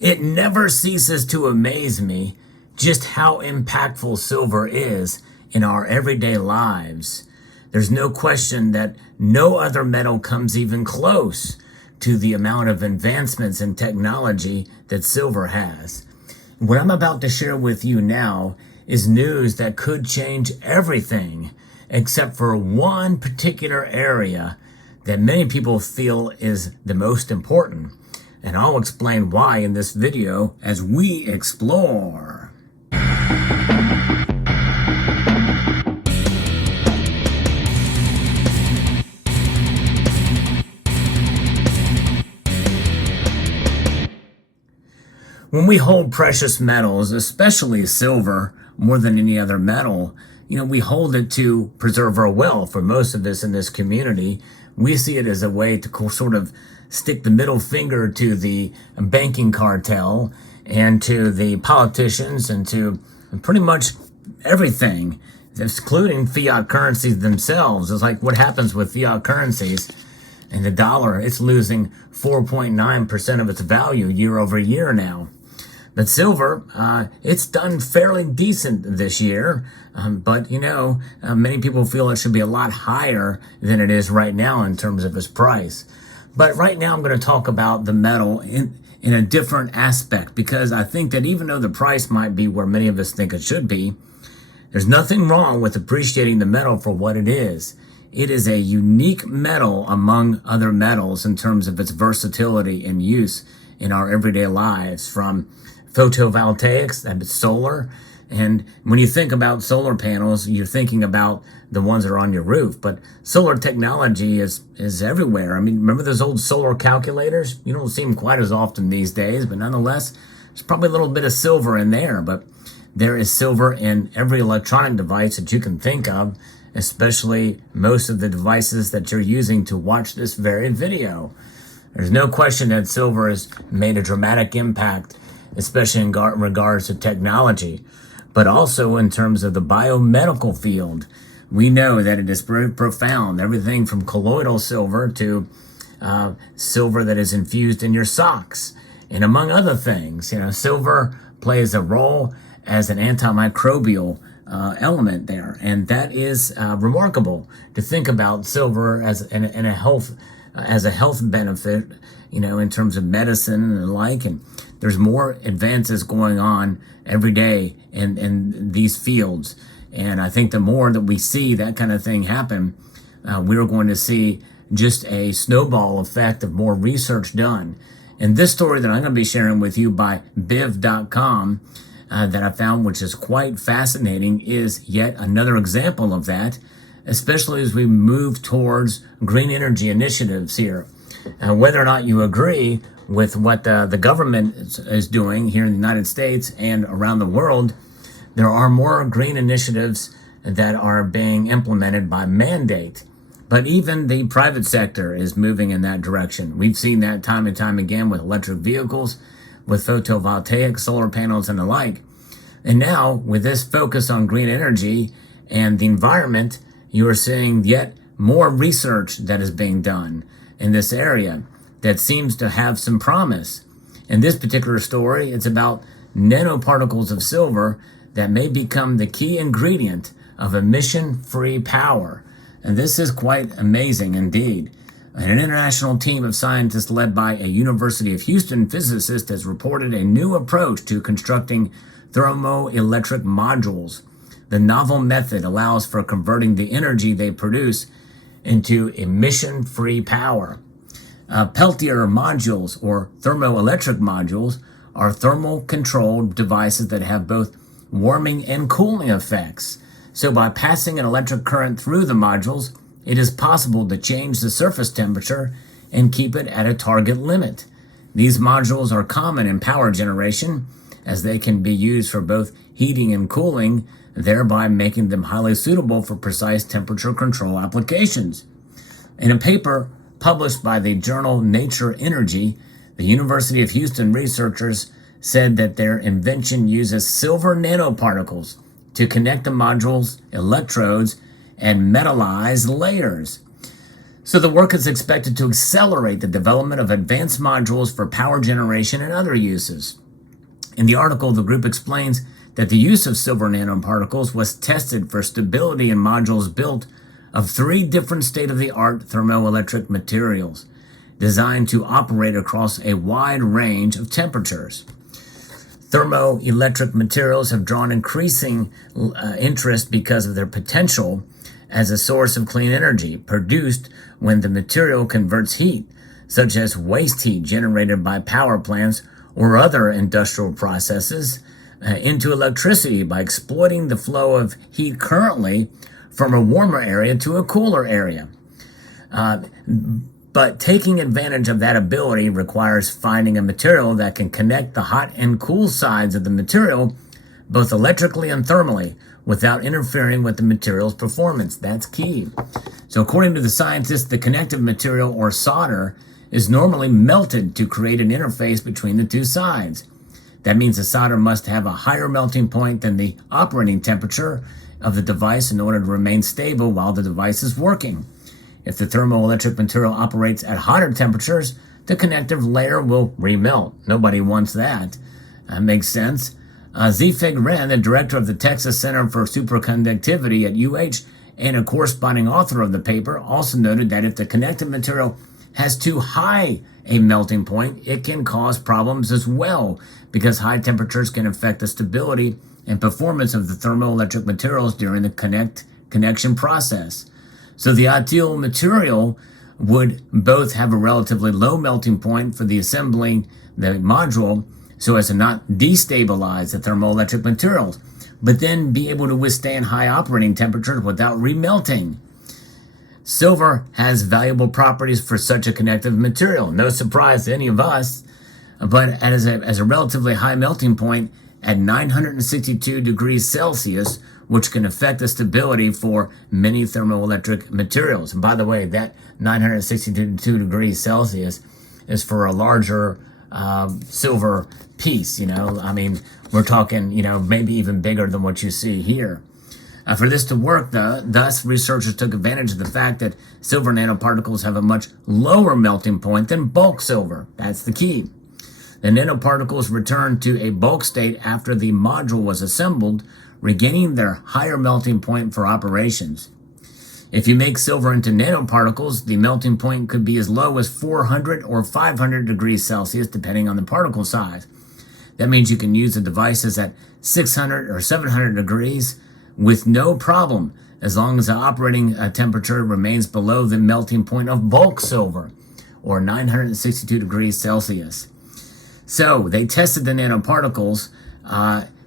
It never ceases to amaze me just how impactful silver is in our everyday lives. There's no question that no other metal comes even close to the amount of advancements in technology that silver has. What I'm about to share with you now is news that could change everything except for one particular area that many people feel is the most important. And I'll explain why in this video as we explore. When we hold precious metals, especially silver, more than any other metal, we hold it to preserve our wealth. For most of us in this community, we see it as a way to sort of stick the middle finger to the banking cartel and to the politicians and to pretty much everything, excluding fiat currencies themselves. It's like what happens with fiat currencies and the dollar. It's losing 4.9% of its value year over year now. But silver, it's done fairly decent this year, but many people feel it should be a lot higher than it is right now in terms of its price. But right now I'm going to talk about the metal in a different aspect, because I think that even though the price might be where many of us think it should be, there's nothing wrong with appreciating the metal for what it is. It is a unique metal among other metals in terms of its versatility and use in our everyday lives, from photovoltaics, that's solar. And when you think about solar panels, you're thinking about the ones that are on your roof. But solar technology is everywhere. I mean, remember those old solar calculators? You don't see them quite as often these days, but nonetheless, there's probably a little bit of silver in there. But there is silver in every electronic device that you can think of, especially most of the devices that you're using to watch this very video. There's no question that silver has made a dramatic impact, especially in regards to technology, but also in terms of the biomedical field. We know that it is very profound. Everything from colloidal silver to silver that is infused in your socks, and among other things. Silver plays a role as an antimicrobial element there, and that is remarkable to think about silver as a health benefit, in terms of medicine and the like. And there's more advances going on every day in these fields. And I think the more that we see that kind of thing happen, we're going to see just a snowball effect of more research done. And this story that I'm going to be sharing with you by Biv.com that I found, which is quite fascinating, is yet another example of that, especially as we move towards green energy initiatives here. Whether or not you agree with what the government is doing here in the United States and around the world, there are more green initiatives that are being implemented by mandate. But even the private sector is moving in that direction. We've seen that time and time again with electric vehicles, with photovoltaic, solar panels, and the like. And now, with this focus on green energy and the environment, you are seeing yet more research that is being done in this area that seems to have some promise. In this particular story, it's about nanoparticles of silver that may become the key ingredient of emission-free power. And this is quite amazing indeed. An international team of scientists led by a University of Houston physicist has reported a new approach to constructing thermoelectric modules. The novel method allows for converting the energy they produce into emission-free power. Peltier modules, or thermoelectric modules, are thermal-controlled devices that have both warming and cooling effects. So by passing an electric current through the modules, it is possible to change the surface temperature and keep it at a target limit. These modules are common in power generation, as they can be used for both heating and cooling, thereby making them highly suitable for precise temperature control applications. In a paper published by the journal Nature Energy, the University of Houston researchers said that their invention uses silver nanoparticles to connect the module's electrodes and metallize layers. So the work is expected to accelerate the development of advanced modules for power generation and other uses. In the article, the group explains that the use of silver nanoparticles was tested for stability in modules built of 3 different state-of-the-art thermoelectric materials designed to operate across a wide range of temperatures. Thermoelectric materials have drawn increasing interest because of their potential as a source of clean energy produced when the material converts heat, such as waste heat generated by power plants or other industrial processes, into electricity by exploiting the flow of heat currently from a warmer area to a cooler area. But taking advantage of that ability requires finding a material that can connect the hot and cool sides of the material, both electrically and thermally, without interfering with the material's performance. That's key. So according to the scientists, the connective material, or solder, is normally melted to create an interface between the 2 sides. That means the solder must have a higher melting point than the operating temperature of the device in order to remain stable while the device is working. If the thermoelectric material operates at hotter temperatures, the connective layer will remelt. Nobody wants that. Makes sense. Zifeng Ren, the director of the Texas Center for Superconductivity at UH and a corresponding author of the paper, also noted that if the connective material has too high a melting point, it can cause problems as well, because high temperatures can affect the stability and performance of the thermoelectric materials during the connection process. So the ideal material would both have a relatively low melting point for the assembling the module so as to not destabilize the thermoelectric materials, but then be able to withstand high operating temperatures without remelting. Silver has valuable properties for such a connective material. No surprise to any of us, but as a relatively high melting point at 962 degrees Celsius, which can affect the stability for many thermoelectric materials. And by the way, that 962 degrees Celsius is for a larger silver piece, I mean, we're talking, maybe even bigger than what you see here. For this to work, thus, researchers took advantage of the fact that silver nanoparticles have a much lower melting point than bulk silver. That's the key. The nanoparticles return to a bulk state after the module was assembled, regaining their higher melting point for operations. If you make silver into nanoparticles, the melting point could be as low as 400 or 500 degrees Celsius, depending on the particle size. That means you can use the devices at 600 or 700 degrees with no problem, as long as the operating temperature remains below the melting point of bulk silver, or 962 degrees Celsius. So they tested the nanoparticles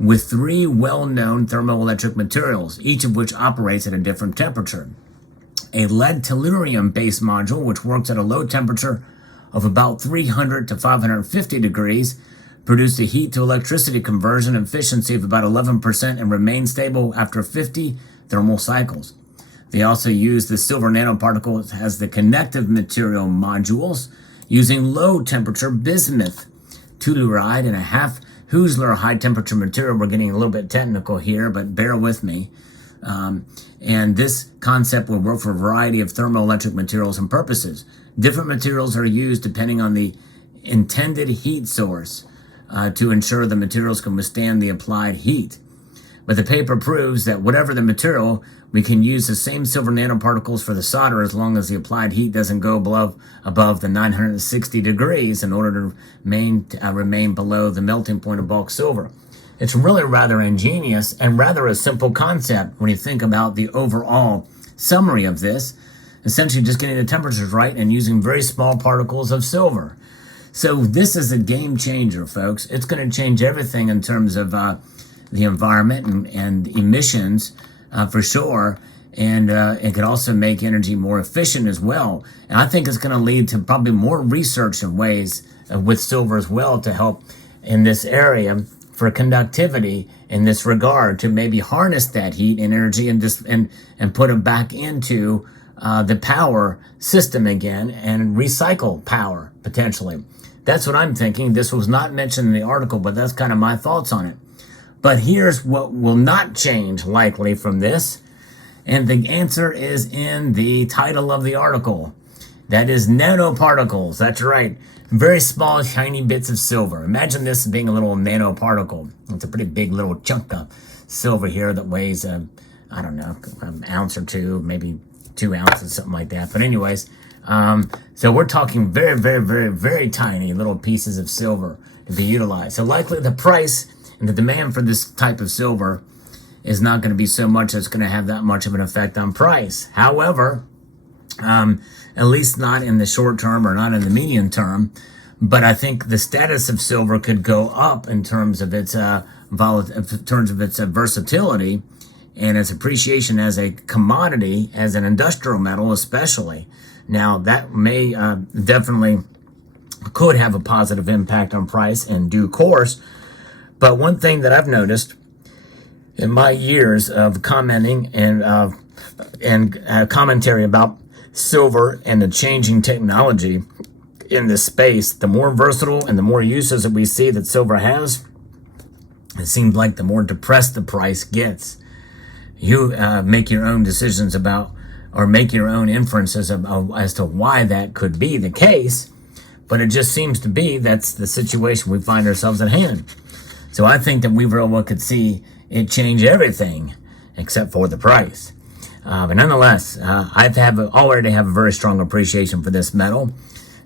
with 3 well-known thermoelectric materials, each of which operates at a different temperature. A lead tellurium-based module, which works at a low temperature of about 300 to 550 degrees, produced a heat to electricity conversion efficiency of about 11% and remained stable after 50 thermal cycles. They also used the silver nanoparticles as the connective material modules using low-temperature bismuth telluride and a half Husler high-temperature material. We're getting a little bit technical here, but bear with me. And this concept will work for a variety of thermoelectric materials and purposes. Different materials are used depending on the intended heat source to ensure the materials can withstand the applied heat. But the paper proves that whatever the material, we can use the same silver nanoparticles for the solder as long as the applied heat doesn't go above the 960 degrees in order to remain below the melting point of bulk silver. It's really rather ingenious and rather a simple concept when you think about the overall summary of this, essentially just getting the temperatures right and using very small particles of silver. So this is a game changer, folks. It's going to change everything in terms of the environment and emissions for sure. And it could also make energy more efficient as well. And I think it's going to lead to probably more research in ways with silver as well to help in this area for conductivity in this regard, to maybe harness that heat and energy and put it back into the power system again and recycle power potentially. That's what I'm thinking. This was not mentioned in the article, but that's kind of my thoughts on it. But here's what will not change likely from this. And the answer is in the title of the article. That is nanoparticles. That's right. Very small, tiny bits of silver. Imagine this being a little nanoparticle. It's a pretty big little chunk of silver here that weighs, I don't know, an ounce or two, maybe 2 ounces, something like that. But anyways, so we're talking very, very, very, very tiny little pieces of silver to be utilized. So likely the price and the demand for this type of silver is not going to be so much that's going to have that much of an effect on price. However, at least not in the short term or not in the medium term. But I think the status of silver could go up in terms of its versatility and its appreciation as a commodity, as an industrial metal, especially. Now that may definitely could have a positive impact on price in due course. But one thing that I've noticed in my years of commenting and commentary about silver and the changing technology in this space, the more versatile and the more uses that we see that silver has, it seems like the more depressed the price gets. You make your own decisions about, or make your own inferences as to why that could be the case, but it just seems to be that's the situation we find ourselves at hand. So I think that we very well could see it change everything except for the price. But nonetheless, I already have a very strong appreciation for this metal.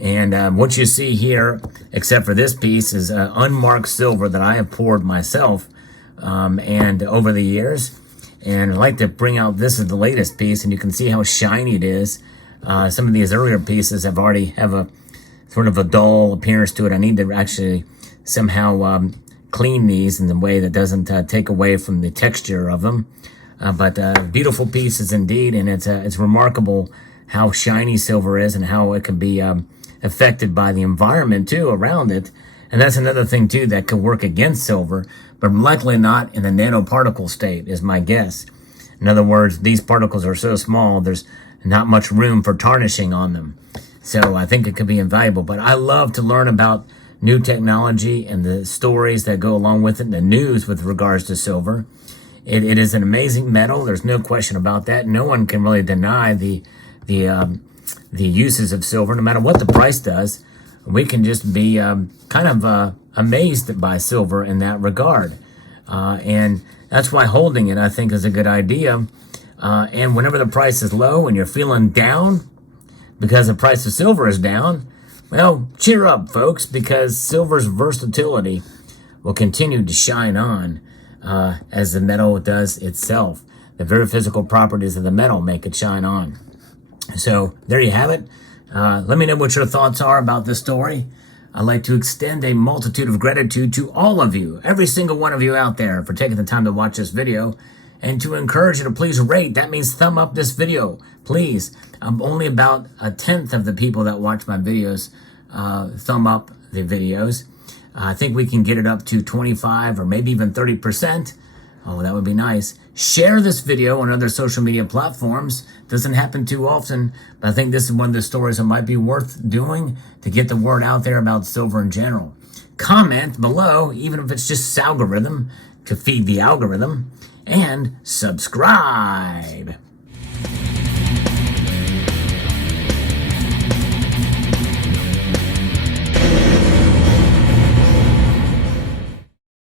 And what you see here, except for this piece, is unmarked silver that I have poured myself and over the years. And I'd like to bring out, this is the latest piece, and you can see how shiny it is. Some of these earlier pieces have a sort of a dull appearance to it. I need to actually somehow clean these in a way that doesn't take away from the texture of them. But beautiful pieces indeed, and it's remarkable how shiny silver is and how it can be affected by the environment too around it. And that's another thing too that could work against silver, but likely not in the nanoparticle state is my guess. In other words, these particles are so small, there's not much room for tarnishing on them. So I think it could be invaluable. But I love to learn about new technology and the stories that go along with it, and the news with regards to silver. It is an amazing metal. There's no question about that. No one can really deny the uses of silver, no matter what the price does. We can just be kind of amazed by silver in that regard. And that's why holding it, I think, is a good idea. And whenever the price is low and you're feeling down because the price of silver is down, well, cheer up, folks, because silver's versatility will continue to shine on as the metal does itself. The very physical properties of the metal make it shine on. So there you have it. Let me know what your thoughts are about this story. I'd like to extend a multitude of gratitude to all of you, every single one of you out there, for taking the time to watch this video, and to encourage you to please rate. That means thumb up this video, please. I'm only about 1/10 of the people that watch my videos thumb up the videos. I think we can get it up to 25 or maybe even 30%. Oh, that would be nice. Share this video on other social media platforms. Doesn't happen too often, but I think this is one of the stories that might be worth doing to get the word out there about silver in general. Comment below, even if it's just algorithm, to feed the algorithm, and subscribe.